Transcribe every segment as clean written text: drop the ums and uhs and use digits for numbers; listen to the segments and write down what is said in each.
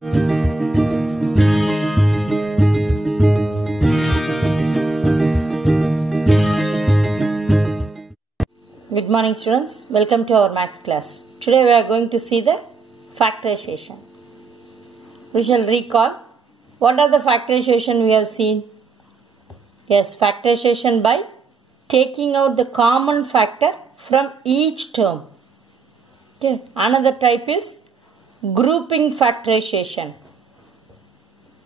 Good morning students, welcome to our maths class. Today we are going to see the factorization. We shall recall what are the factorization we have seen. Yes, factorization by taking out the common factor from each term. Okay. Another type is grouping factorization.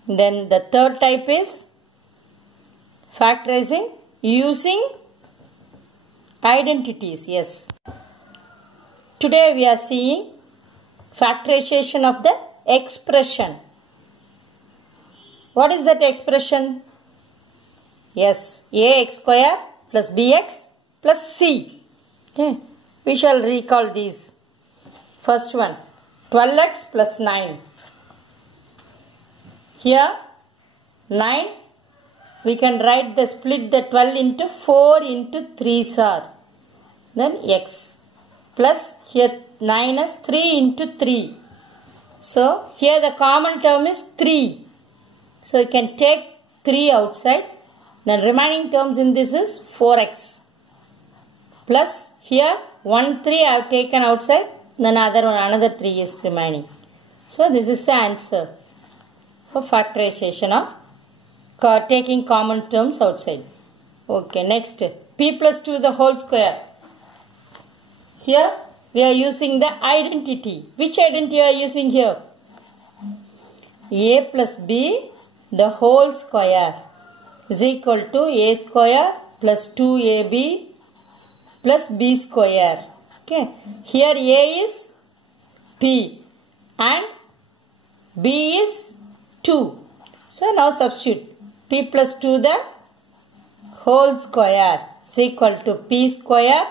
Then the third type is factorizing using identities. Yes. Today we are seeing factorization of the expression. What is that expression? Yes, ax square plus bx plus c. Okay. We shall recall these. First one, 12x plus 9. Here 9, we can write the split the 12 into 4 into 3 are. Then x plus here 9 is 3 into 3. So here the common term is 3. So you can take 3 outside. Then remaining terms in this is 4x. Plus here 1 3 I have taken outside. Then another 3 is remaining. So this is the answer for factorization of taking common terms outside. Okay, next p plus 2 the whole square. Here we are using the identity. Which identity are you using here? A plus b the whole square is equal to a square plus 2ab plus b square. Okay. Here a is p and b is 2. So now substitute p plus 2 the whole square is equal to p square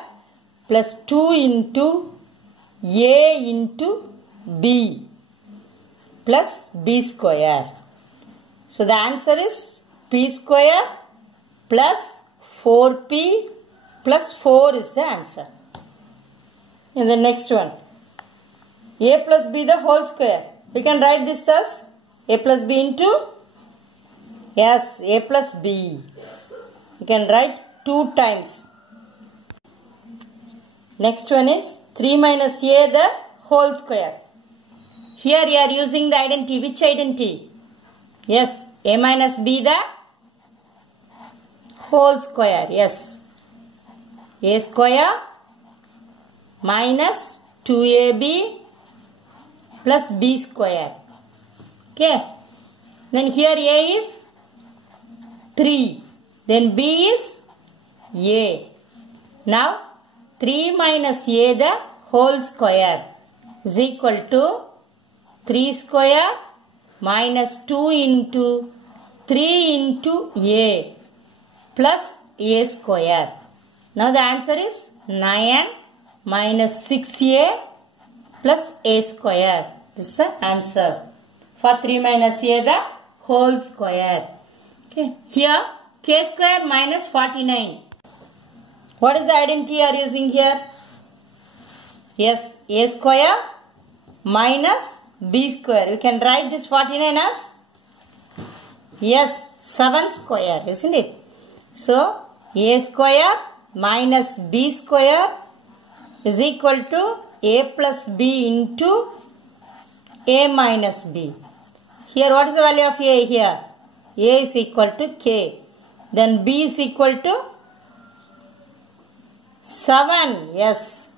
plus 2 into a into b plus b square. So the answer is p square plus 4p plus 4 is the answer. And the next one, a plus b the whole square. We can write this as a plus b into, yes, a plus b. You can write 2 times. Next one is 3 minus a the whole square. Here you are using the identity. Which identity? Yes, a minus b the whole square. Yes, a square minus 2ab plus b square. Okay. Then here a is 3. Then b is a. Now 3 minus a the whole square is equal to 3 square minus 2 into 3 into a plus a square. Now the answer is 9 minus 6a plus a square. This is the answer for 3 minus a the whole square. Okay. Here k square minus 49. What is the identity you are using here? Yes, a square minus b square. We can write this 49 as, yes, 7 square, isn't it? So a square minus b square is equal to a plus b into a minus b. Here what is the value of a here? A is equal to k. Then b is equal to 7. Yes.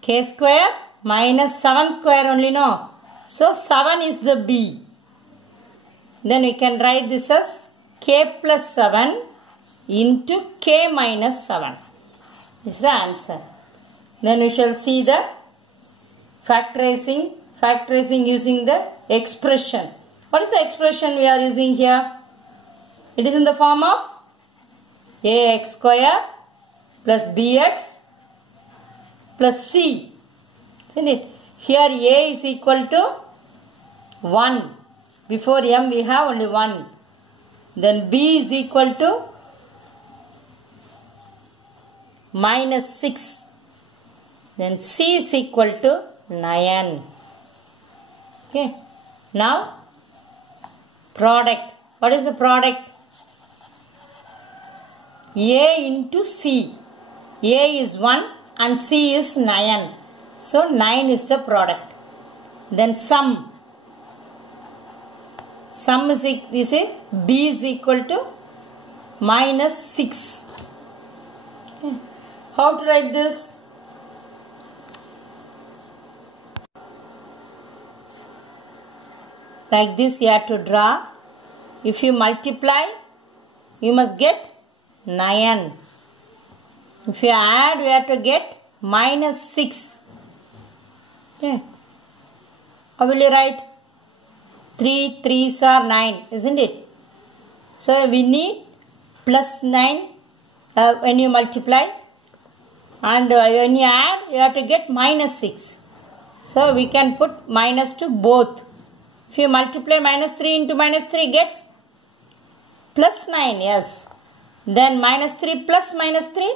K square minus 7 square only, no. So 7 is the b. Then we can write this as k plus 7 into k minus 7. This is the answer. Then we shall see the factorizing using the expression. What is the expression we are using here? It is in the form of ax square plus bx plus c. Isn't it? Here a is equal to 1. Before m we have only 1. Then b is equal to minus 6. Then c is equal to 9. Okay. Now product. What is the product? A into C. A is 1 and C is 9. So 9 is the product. Then sum. Sum is B is equal to minus 6. Okay. How to write this? Like this you have to draw. If you multiply, you must get 9. If you add, you have to get minus 6. Okay. How will you write? 3 3s are 9, isn't it? So we need plus 9 when you multiply, and when you add, you have to get minus 6. So we can put minus to both. If you multiply minus 3 into minus 3 gets plus 9, yes. Then minus 3 plus minus 3,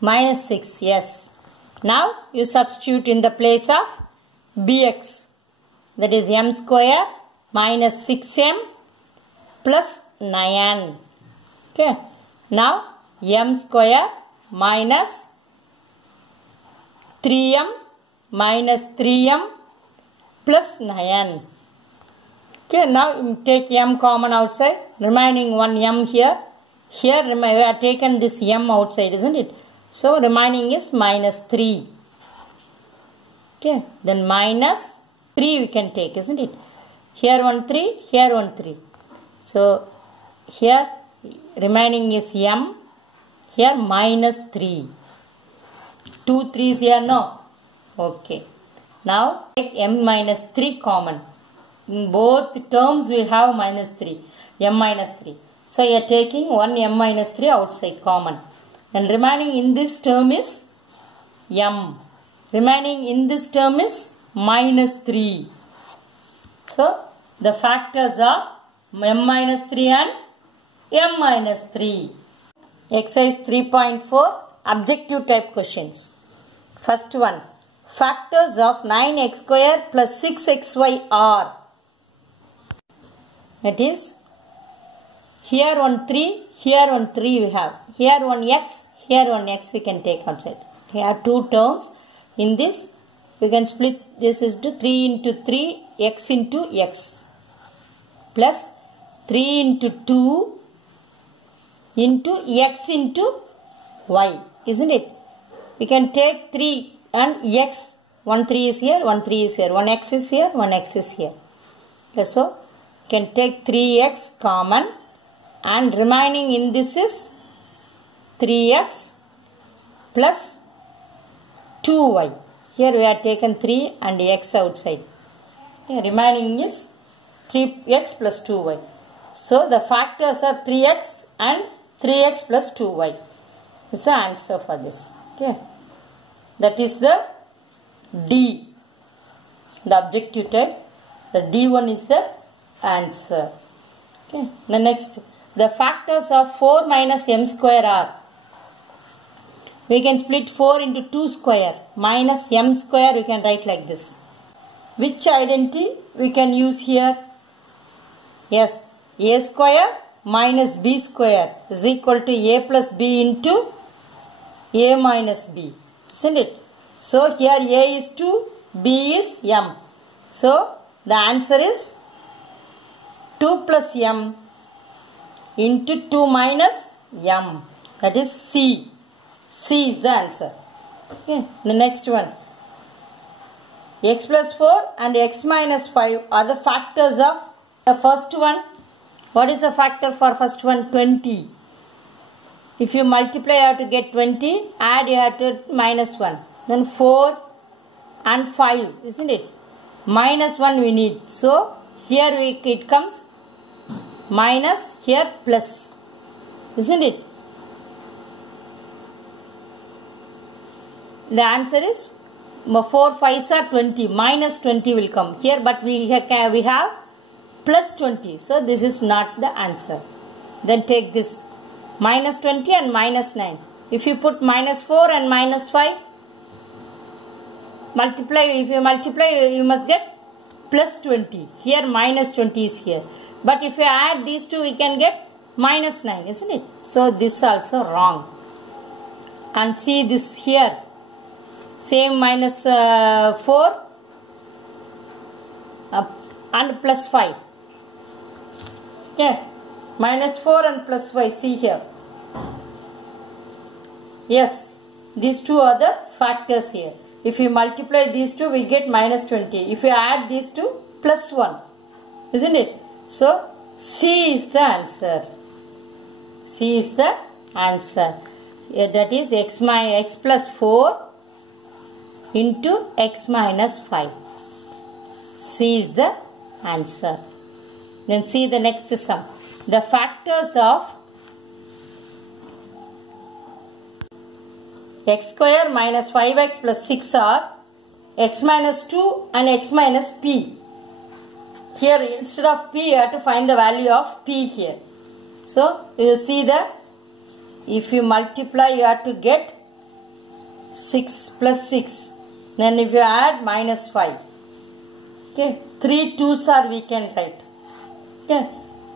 minus 6, yes. Now you substitute in the place of bx. That is m square minus 6m plus 9. Okay. Now m square minus 3m minus 3m plus 9. Okay. Now take m common outside. Remaining one m here. Here we have taken this m outside, isn't it? So remaining is minus 3. Okay. Then minus 3 we can take, isn't it? Here 1 3, here 1 3. So here remaining is m. Here minus 3. 2 3s here, no? Okay. Now take m minus 3 common. In both terms we have minus 3. M minus 3. So you are taking 1 m minus 3 outside common. And remaining in this term is m. Remaining in this term is minus 3. So the factors are m minus 3 and m minus 3. Exercise 3.4 objective type questions. First one. Factors of 9x square plus 6xy are. That is, here 1 3, here 1 3 we have. Here 1 x, here 1 x we can take outside. Here two terms. In this, we can split this into 3 into 3, x into x. Plus 3 into 2 into x into y. Isn't it? We can take 3 and x. 1 3 is here, 1 3 is here. 1 x is here, 1 x is here. Okay, so, we can take 3x common. And remaining in this is 3x plus 2y. Here we have taken 3 and x outside. Okay, remaining is 3x plus 2y. So the factors are 3x and 3x plus 2y. This is the answer for this. Okay. That is the D. The objective type. The D1 is the answer. Okay. The next. The factors of 4 minus m square are. We can split 4 into 2 square. Minus m square we can write like this. Which identity we can use here? Yes. A square minus b square is equal to a plus b into a minus b. Isn't it? So here a is 2, b is m. So the answer is 2 plus m into 2 minus m. That is C. C is the answer. Okay. The next one. X plus 4 and x minus 5 are the factors of the first one. What is the factor for first one? 20. If you multiply, you have to get 20. Add, you have to minus 1. Then 4 and 5. Isn't it? Minus 1 we need. So, here it comes minus, here plus. Isn't it? The answer is 4 5s are 20. Minus 20 will come here, but we have plus 20. So this is not the answer. Then take this minus 20 and minus 9. If you put minus 4 and minus 5, multiply. If you multiply, you must get plus 20. Here minus 20 is here. But if you add these two, we can get minus 9, isn't it? So this also wrong. And see this here. Same minus 4 and plus 5. Okay. Minus 4 and plus 5. See here. Yes. These two are the factors here. If you multiply these two, we get minus 20. If you add these two, plus 1. Isn't it? So, C is the answer. C is the answer. That is x plus 4 into x minus 5. C is the answer. Then see the next sum. The factors of x square minus 5x plus 6 are x minus 2 and x minus p. Here instead of p, you have to find the value of p here. So you see that if you multiply, you have to get 6 plus 6. Then if you add minus 5. Okay, 3 2s are we can write. Okay,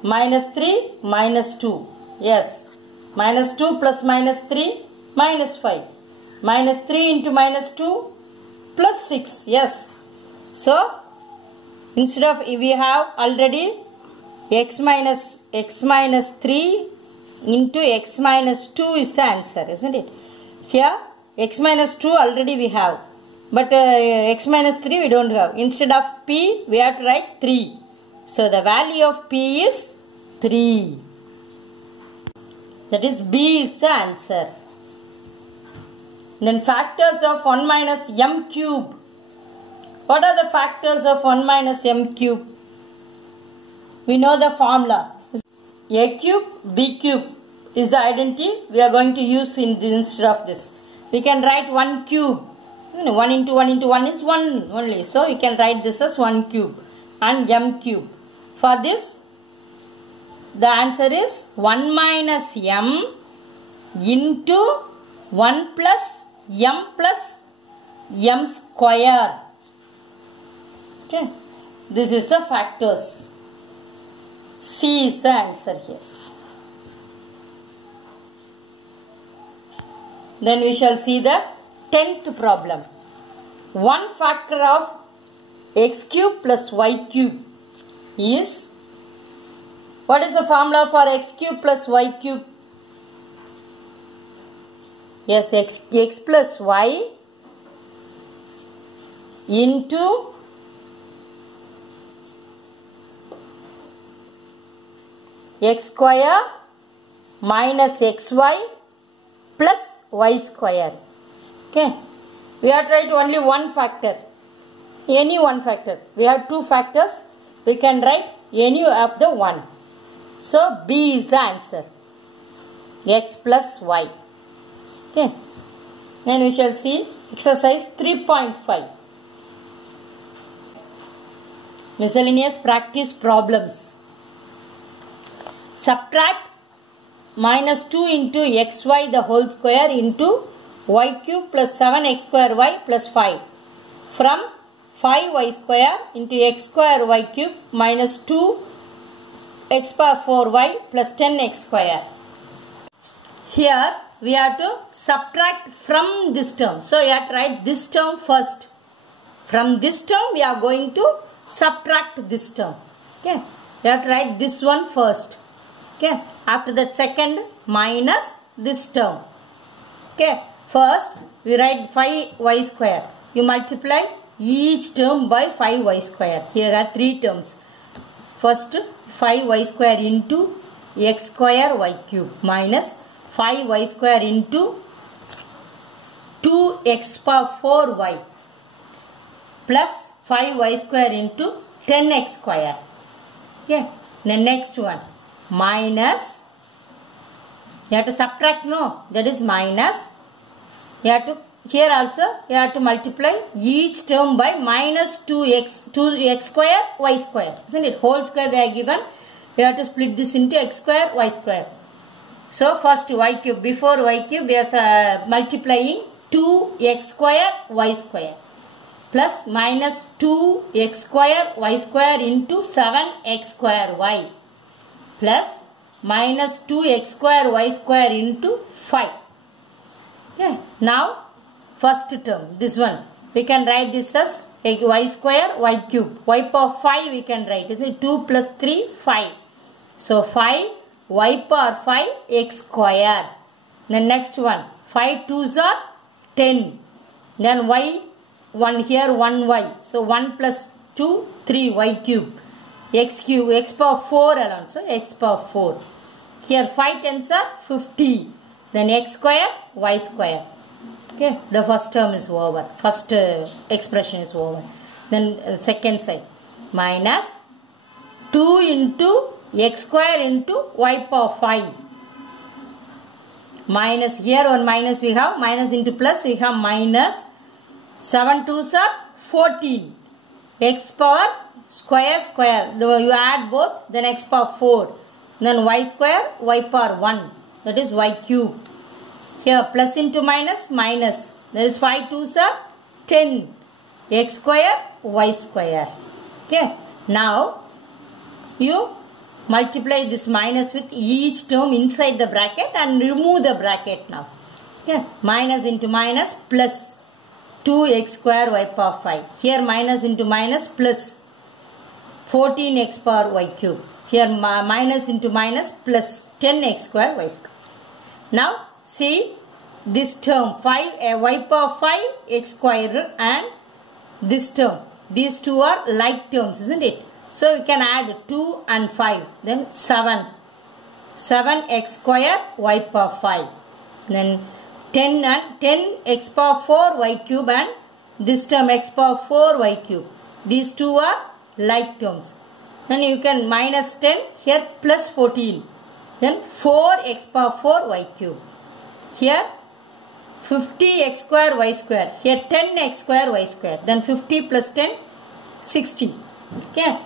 minus 3 minus 2. Yes, minus 2 plus minus 3 minus 5. Minus 3 into minus 2 plus 6. Yes. So instead of, we have already x minus 3 into x minus 2 is the answer, isn't it? Here x minus 2 already we have, but x minus 3 we don't have. Instead of p, we have to write 3. So the value of p is 3. That is, B is the answer. Then factors of 1 minus m cube. What are the factors of 1 minus m cube? We know the formula. A cube, b cube is the identity we are going to use instead of this. We can write 1 cube. 1 into 1 into 1 is 1 only. So we can write this as 1 cube and m cube. For this, the answer is 1 minus m into 1 plus m square. Okay. This is the factors. C is the answer here. Then we shall see the 10th problem. One factor of x cube plus y cube is, what is the formula for x cube plus y cube? Yes, x plus y into x square minus xy plus y square. Okay. We have to write only one factor. Any one factor. We have two factors. We can write any of the one. So B is the answer. X plus y. Okay. Then we shall see exercise 3.5. Miscellaneous practice problems. Subtract minus 2 into xy the whole square into y cube plus 7x square y plus 5 from 5y square into x square y cube minus 2 x power 4y plus 10x square. Here we have to subtract from this term. So you have to write this term first. From this term we are going to subtract this term. Okay. You have to write this one first. Okay. After that, second minus this term. Okay. First we write 5y square. You multiply each term by 5y square. Here are three terms. First 5y square into x square y cube minus 5y square into 2x power 4y plus 5y square into 10x square. Okay. The next one minus, you have to subtract, no, that is minus. You have to, here also you have to multiply each term by minus 2x square y square, isn't it? Whole square they are given. You have to split this into x square y square. So first y cube, before y cube we are multiplying 2x square y square plus minus 2x square y square into 7x square y plus minus 2x square y square into 5. Okay. Now first term, this one, we can write this as y square y cube. Y power 5 we can write. Is it 2 plus 3? 5. So 5 y power 5 x square. Then next one, 5 2s are 10. Then y, 1 here, 1 y. So 1 plus 2, 3 y cube. X cube, x power 4 alone. So x power 4. Here 5 tens are 50. Then x square, y square. Okay, the first term is over. First expression is over. Then second side. Minus 2 into x square into y power 5. Minus, here one minus we have. Minus into plus we have minus. 7 2s are 14. X power square square. You add both. Then x power 4. Then y square, y power 1. That is y cube. Here plus into minus, minus. That is 5 2s are 10. X square, y square. Okay. Now you multiply this minus with each term inside the bracket and remove the bracket now. Okay. Minus into minus plus 2x square y power 5. Here minus into minus plus 14x power y cube. Here minus into minus plus 10x square y square. Now see this term 5 y power 5 x square and this term. These two are like terms, isn't it? So we can add 2 and 5. Then 7. 7x square y power 5. Then 10 and 10 x power 4 y cube and this term x power 4 y cube. These two are like terms. Then you can minus 10 here plus 14. Then 4x power 4 y cube. Here 50x square y square. Here 10x square y square. Then 50 plus 10 60. Okay.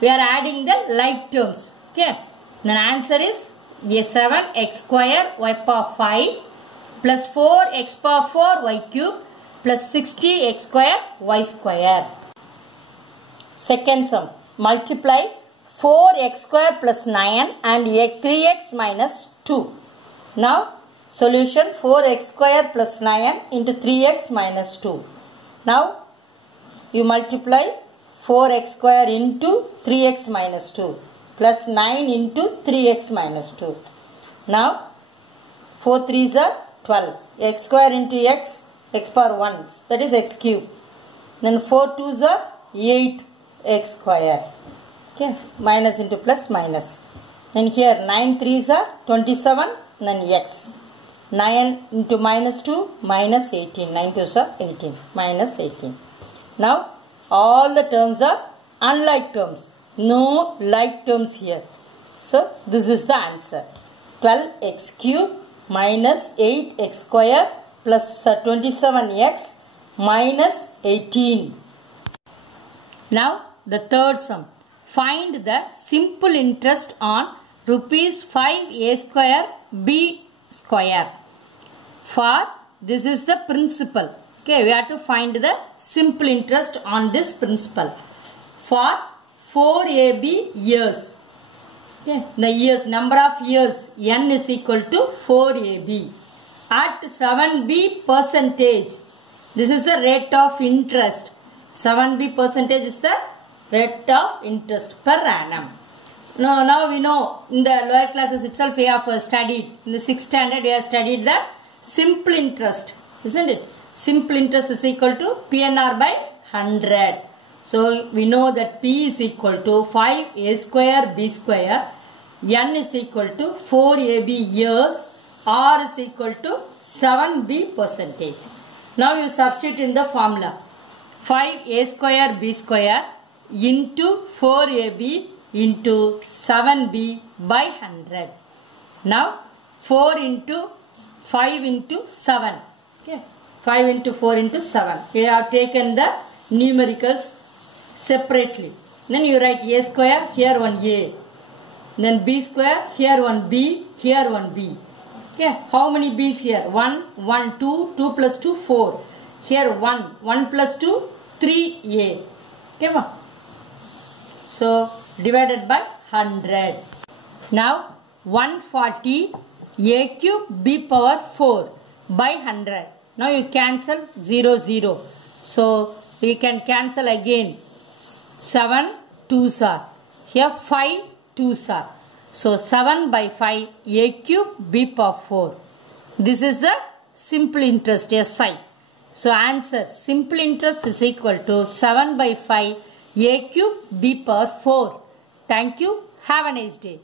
We are adding the like terms. Okay. Then answer is 7x square y power 5 plus 4x power 4 y cube plus 60x square y square. Second sum. Multiply 4x square plus 9 and 3x minus 2. Now solution 4x square plus 9 into 3x minus 2. Now you multiply 4x square into 3x minus 2 plus 9 into 3x minus 2. Now 4 3s are 12. X square into x, x power 1, that is x cube. Then 4 2s are 8 x square. Okay, minus into plus minus. And here 9 3s are 27, then x. 9 into minus 2 minus 18. 9 2s are 18, minus 18. Now all the terms are unlike terms. No like terms here. So this is the answer. 12x cube minus 8x square plus 27x minus 18. Now the third sum. Find the simple interest on rupees 5a square b square. For this is the principal. Okay, we have to find the simple interest on this principal. For 4ab years. Okay, the years, number of years, n is equal to 4ab. At 7b percentage, this is the rate of interest. 7b percentage is the rate of interest per annum. Now we know in the lower classes itself we have studied, in the 6th standard we have studied the simple interest, isn't it? Simple interest is equal to PNR by 100. So we know that P is equal to 5a square b square, n is equal to 4ab years, r is equal to 7b percentage. Now you substitute in the formula. 5a square b square into 4ab into 7b by 100. Now 4 into 5 into 7. Okay. 5 into 4 into 7. We have taken the numericals separately. Then you write a square, here one a. Then b square, here one b, here one b. Okay. How many b's here? 1, 1, 2, 2 plus 2, 4. Here 1, 1 plus 2, 3a. Okay, ma? So divided by 100. Now 140 a cube b power 4 by 100. Now you cancel 0 0. So we can cancel again. 7 2s are. Here 5 2s are. So 7 by 5 a cube b power 4. This is the simple interest SI. So answer simple interest is equal to 7 by 5 a cube b power 4. Thank you. Have a nice day.